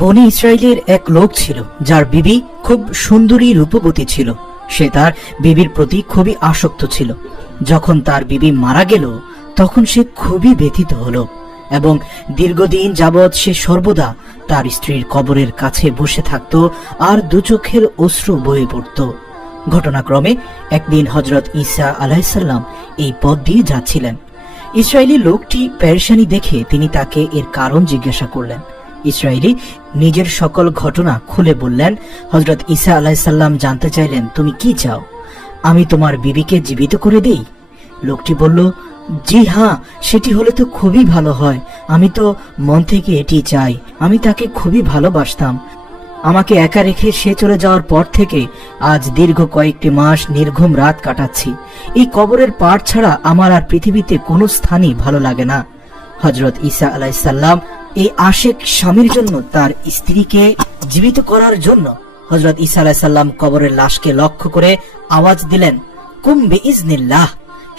বনি ইসরায়েলের এক লোক ছিল যার বিবি খুব সুন্দরী রূপবতী ছিল। সে তার বিবির প্রতি খুবই আসক্ত ছিল। যখন তার বিবি মারা গেল তখন সে খুবই ব্যথিত হলো এবং দীর্ঘদিন যাবৎ সে সর্বদা তার স্ত্রীর কবরের কাছে বসে থাকত আর দু চোখের অশ্রু বয়ে পড়ত। ঘটনাক্রমে একদিন হযরত ঈসা আলাইহিসসালাম এই পথ দিয়ে যাচ্ছিলেন। ইসরায়েলি লোকটি পেরেশানি দেখে তিনি তাকে এর কারণ জিজ্ঞাসা করলেন। ইসরায়েলি নিজের সকল ঘটনা খুলে বললেন। হযরত ঈসা আলাইহিসসালাম জানতে চাইলেন, তুমি কি চাও? আমি তোমার বিবিকে জীবিত করে দেই? লোকটি বলল, জি হ্যাঁ, সেটি হলে তো খুবই ভালো হয়। আমি তো মন থেকে এটি চাই। আমি তাকে খুবই ভালোবাসতাম। আমাকে একা রেখে সে চলে যাওয়ার পর থেকে আজ দীর্ঘ কয়েকটি মাস নির্ঘুম রাত কাটাচ্ছি। এই কবরের পাড় ছাড়া আমার আর পৃথিবীতে কোনো স্থানই ভালো লাগে না। হযরত ঈসা আলাইহিসসালাম এই আশেক স্বামীর জন্য তার স্ত্রীকে জীবিত করার জন্য হযরত ঈসা আলাইহিসসালাম কবরের লাশকে লক্ষ্য করে আওয়াজ দিলেন, কুম বিইজনিল্লাহ।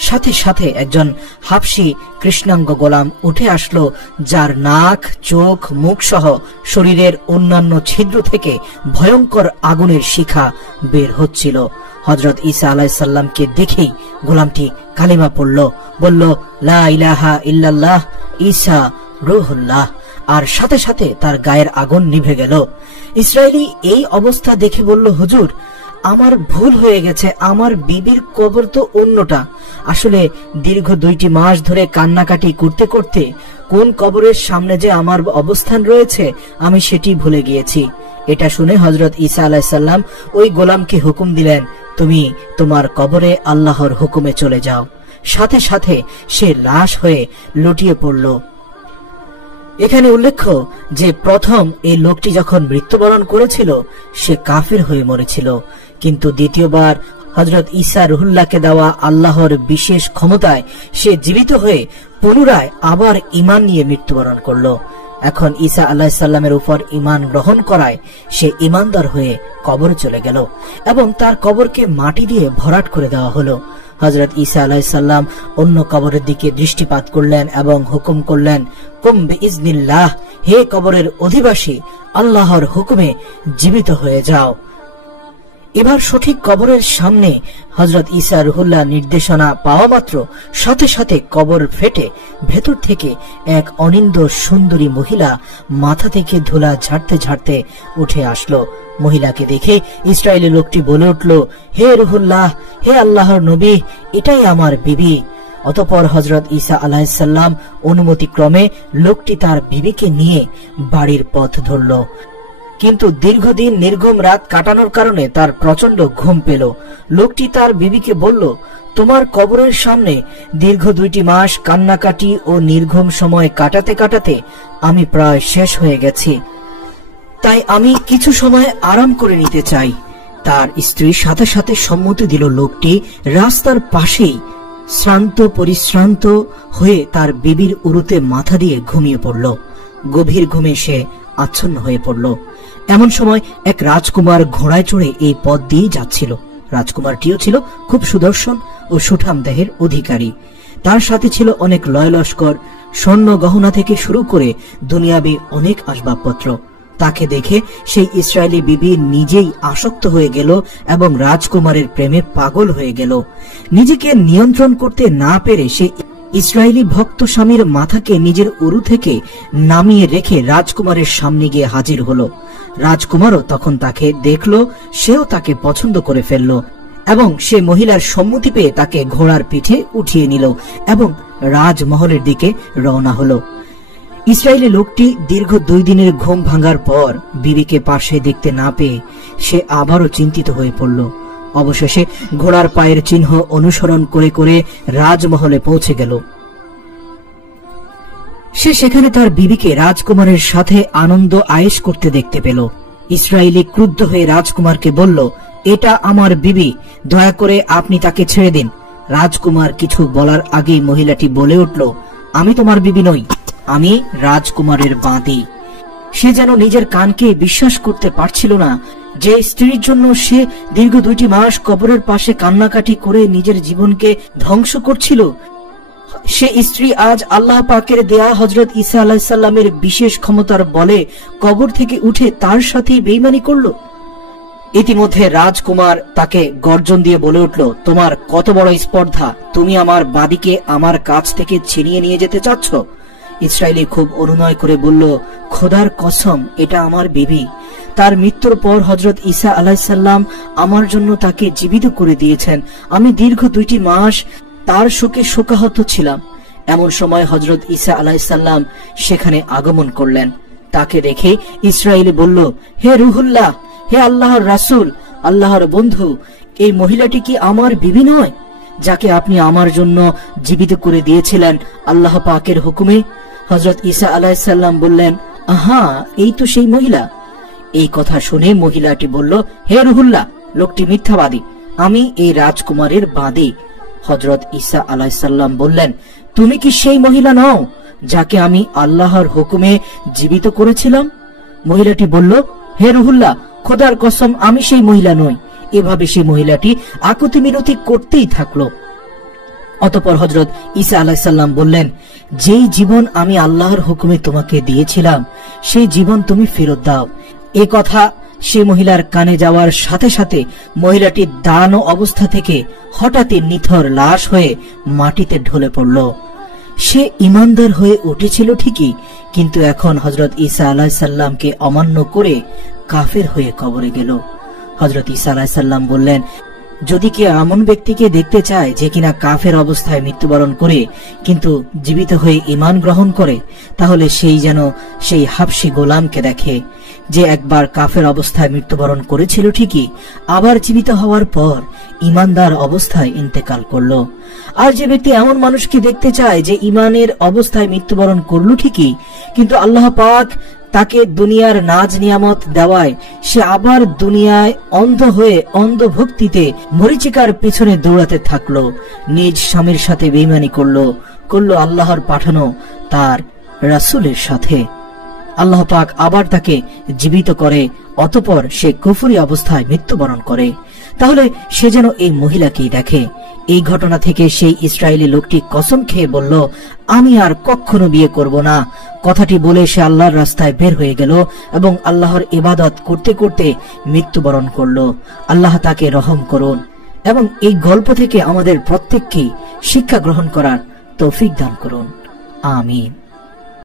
সাথে সাথে একজন হাবশী কৃষ্ণাঙ্গ গোলাম উঠে আসলো, যার নাক, চোখ, মুখ সহ শরীরের অন্যান্য ছিদ্র থেকে ভয়ঙ্কর আগুনের শিখা বের হচ্ছিল। হযরত ঈসা আলাইহিসসালামকে দেখেই গোলামটি কালিমা পড়ল, বলল, লা ইলাহা ইল্লাল্লাহ, ঈসা রূহুল্লাহ। আর সাথে সাথে তার গায়ের আগুন নিভে গেল। ইসরায়েলি এই অবস্থা দেখে বলল, হুজুর, আমার ভুল হয়ে গেছে। আমার বিবির কবর তো অন্যটা। আসলে দীর্ঘ 2টি মাস ধরে কান্নাকাটি করতে করতে কোন কবরের সামনে যে আমার অবস্থান রয়েছে আমি সেটি ভুলে গিয়েছি। এটা শুনে হযরত ঈসা আলাইহিসসালাম ওই গোলামকে হুকুম দিলেন, তুমি তোমার কবরে আল্লাহর হুকুমে চলে যাও। সাথে সাথে সে লাশ হয়ে লুটিয়ে পড়ল। এখানে উল্লেখ্য যে প্রথম এই লোকটি যখন মৃত্যুবরণ করেছিল সে কাফির হয়ে মরেছিল, কিন্তু দ্বিতীয়বার হযরত ঈসা রুহুল্লাহকে দেওয়া আল্লাহর বিশেষ ক্ষমতায় সে জীবিত হয়ে পুনরায় আবার ঈমান নিয়ে মৃত্যুবরণ করল। এখন ঈসা আলাইহিসসালামের উপর ঈমান গ্রহণ করায় সে ঈমানদার হয়ে কবরে চলে গেল এবং তার কবরকে মাটি দিয়ে ভরাট করে দেওয়া হলো। হযরত ঈসা আলাইহিসসালাম অন্য কবরের দিকে দৃষ্টিপাত করলেন এবং হুকুম করলেন, কুম বিইজনিল্লাহ, হে কবরের অধিবাসী, আল্লাহর হুকুমে জীবিত হয়ে যাও। এবার সঠিক কবরের সামনে হযরত ঈসা রুহুল্লাহ নির্দেশনা পাওয়া মাত্র সাথে সাথে কবর ফেটে ভেতর থেকে এক অনিন্দ সুন্দরী মহিলা মাথা থেকে ধুলা ঝাড়তে ঝাড়তে উঠে আসলো। মহিলাকে দেখে ইসরায়েলি লোকটি বলে উঠল, হে রুহুল্লাহ, হে আল্লাহর নবী, এটাই আমার বিবি। অতঃপর হযরত ঈসা আলাইহিসসালাম অনুমতি ক্রমে লোকটি তার বিবিকে নিয়ে বাড়ির পথ ধরল। কিন্তু দীর্ঘদিন নির্ঘুম রাত কাটানোর কারণে তার প্রচন্ড ঘুম পেল। লোকটি তার বিবিকে বলল, তোমার কবরের সামনে দীর্ঘ 2টি মাস কান্নাকাটি ও নির্ঘুম সময় কাটাতে কাটাতে আমি প্রায় শেষ হয়ে গেছি। তাই আমি কিছু সময় আরাম করে নিতে চাই। তার স্ত্রী সাথে সাথে সম্মতি দিল। লোকটি রাস্তার পাশেই শ্রান্ত পরিশ্রান্ত হয়ে তার বিবির উরুতে মাথা দিয়ে ঘুমিয়ে পড়ল। গভীর ঘুমে সে আচ্ছন্ন হয়ে পড়ল। এমন সময় এক রাজকুমার ঘোড়ায় চড়ে এই পথ দিয়ে যাচ্ছিল। রাজকুমারটিও ছিল খুব সুদর্শন ও সুঠাম দেহের অধিকারী। তার সাথে ছিল অনেক লয়লস্কর, স্বর্ণ গহনা থেকে শুরু করে দুনিয়াবি অনেক আসবাবপত্র। তাকে দেখে সেই ইসরায়েলি বিবি নিজেই আসক্ত হয়ে গেল এবং রাজকুমারের প্রেমে পাগল হয়ে গেল। নিজেকে নিয়ন্ত্রণ করতে না পেরে সে ইসরায়েলি ভক্ত স্বামীর মাথাকে নিজের উরু থেকে নামিয়ে রেখে রাজকুমারের সামনে গিয়ে হাজির হলো। রাজকুমারও তখন তাকে দেখলো, সেও তাকে পছন্দ করে ফেলল এবং সে মহিলার সম্মতি পেয়ে তাকে ঘোড়ার পিঠে উঠিয়ে নিল এবং রাজমহলের দিকে রওনা হলো। ইসরায়েলি লোকটি দীর্ঘ 2 দিনের ঘুম ভাঙার পর বিবিকে পাশে দেখতে না পেয়ে সে আবারও চিন্তিত হয়ে পড়ল। অবশেষে ঘোড়ার পায়ের চিহ্ন অনুসরণ করে করে রাজমহলে পৌঁছে গেল। সে সেখানে তার বিবিকে রাজকুমারের সাথে আনন্দ আয়েশ করতে দেখতে পেল। ইসরায়েলি ক্রুদ্ধ হয়ে রাজকুমারকে বলল, এটা আমার বিবি, দয়া করে আপনি তাকে ছেড়ে দিন। রাজকুমার কিছু বলার আগেই মহিলাটি বলে উঠল, আমি তোমার বিবি নই, আমি রাজকুমারের বাঁধি। সে যেন নিজের কানকে বিশ্বাস করতে পারছিল না যে স্ত্রীর জন্য সে দীর্ঘ 2টি মাস কবরের পাশে কান্নাকাটি করে নিজের জীবনকে ধ্বংস করছিল। সে স্ত্রী আজ আল্লাহ পাকের দেয়া হযরত ঈসা আলাইহিস সালামের বিশেষ ক্ষমতার বলে কবর থেকে উঠে তার সাথেই বেঈমানি করলো। ইতিমধ্যে রাজকুমার তাকে গর্জন দিয়ে বলে উঠল, তোমার কত বড় স্পর্ধা, তুমি আমার বাদীকে আমার কাছ থেকে ছিনিয়ে নিয়ে যেতে চাচ্ছ? ইসরায়েলি খুব অনুনয় করে বলল, খোদার কসম, এটা আমার বিবি। তার মৃত্যুর পর হযরত ঈসা আলাইহিস সালাম আমার জন্য তাকে জীবিত করে দিয়েছেন। আমি দীর্ঘ 2টি মাস তার শোকে শোকাহত ছিলাম। এমন সময় হযরত ঈসা আলাইহিস সালাম সেখানে আগমন করলেন। তাকে দেখে ইসরায়েলি বলল, হে রুহুল্লাহ, হে আল্লাহর রাসূল, আল্লাহর বন্ধু, এই মহিলাটি কি আমার বিবি নয়, যাকে আপনি আমার জন্য জীবিত করে দিয়েছিলেন আল্লাহ পাকের হুকুমে? হযরত ঈসা আলাইহিস সালাম বললেন, আহা, এই তো সেই মহিলা। এই কথা শুনে মহিলাটি বলল, হে রুহুল্লাহ, লোকটি মিথ্যাবাদী, আমি এই রাজকুমারের বাদী। হযরত ঈসা আলাইহিস সালাম বললেন, তুমি কি সেই মহিলা নও যাকে আমি আল্লাহর হুকুমে জীবিত করেছিলাম? মহিলাটি বলল, হে রুহুল্লাহ, খোদার কসম, আমি সেই মহিলা নই। এভাবে সেই মহিলাটি আকুতি মিনতি করতেই থাকলো। অতঃপর হযরত ঈসা আলাইহিস সালাম বললেন, যেই জীবন আমি আল্লাহর হুকুমে তোমাকে দিয়েছিলাম সেই জীবন তুমি ফেরত দাও। এ কথা সে মহিলার কানে যাওয়ার সাথে সাথে মহিলাটি দাঁড়ানো অবস্থা থেকে হঠাৎই নিথর লাশ হয়ে মাটিতে ঢলে পড়ল। সে ইমানদার হয়ে উঠেছিল ঠিকই, কিন্তু এখন হযরত ঈসা আলাইহিস সালামকে অমান্য করে কাফের হয়ে কবরে গেল। হযরত ঈসা আলাইহিস সালাম বললেন, যদি কেউ এমন ব্যক্তিকে দেখতে চায় যে কিনা কাফের অবস্থায় মৃত্যুবরণ করে কিন্তু জীবিত হয়ে ঈমান গ্রহণ করে, তাহলে সেই যেন সেই হাবশী গোলামকে দেখে, যে একবার কাফের অবস্থায় মৃত্যুবরণ করেছিল ঠিকই, আবার জীবিত হওয়ার পর ঈমানদার অবস্থায় ইন্তেকাল করলো। আর যে ব্যক্তি এমন মানুষকে দেখতে চায় যে ঈমানের অবস্থায় মৃত্যুবরণ করলো ঠিকই, কিন্তু আল্লাহ পাক তাকে দুনিয়ার নাজ নিয়ামত দেওয়ায় সে আবার দুনিয়ায় অন্ধ হয়ে অন্ধ ভক্তিতে মরীচিকার পিছনে দৌড়াতে থাকলো, নিজ স্বামীর সাথে বেঈমানি করলো আল্লাহর পাঠানো তার রাসূলের সাথে। আল্লাহ পাক আবার তাকে জীবিত করে, অতঃপর সে কুফরি অবস্থায় মৃত্যুবরণ করে। তাহলে সে যেন এই মহিলাকেই দেখে। এই ঘটনা থেকে সেই ইসরায়েলি লোকটি কসম খেয়ে বলল, আমি আর কখনো বিয়ে করব না। কথাটি বলে সে আল্লাহর রাস্তায় বের হয়ে গেল এবং আল্লাহর ইবাদত করতে করতে মৃত্যুবরণ করল। আল্লাহ তাকে রহম করুন এবং এই গল্প থেকে আমাদের প্রত্যেককে শিক্ষা গ্রহণ করার তৌফিক দান করুন। আমিন।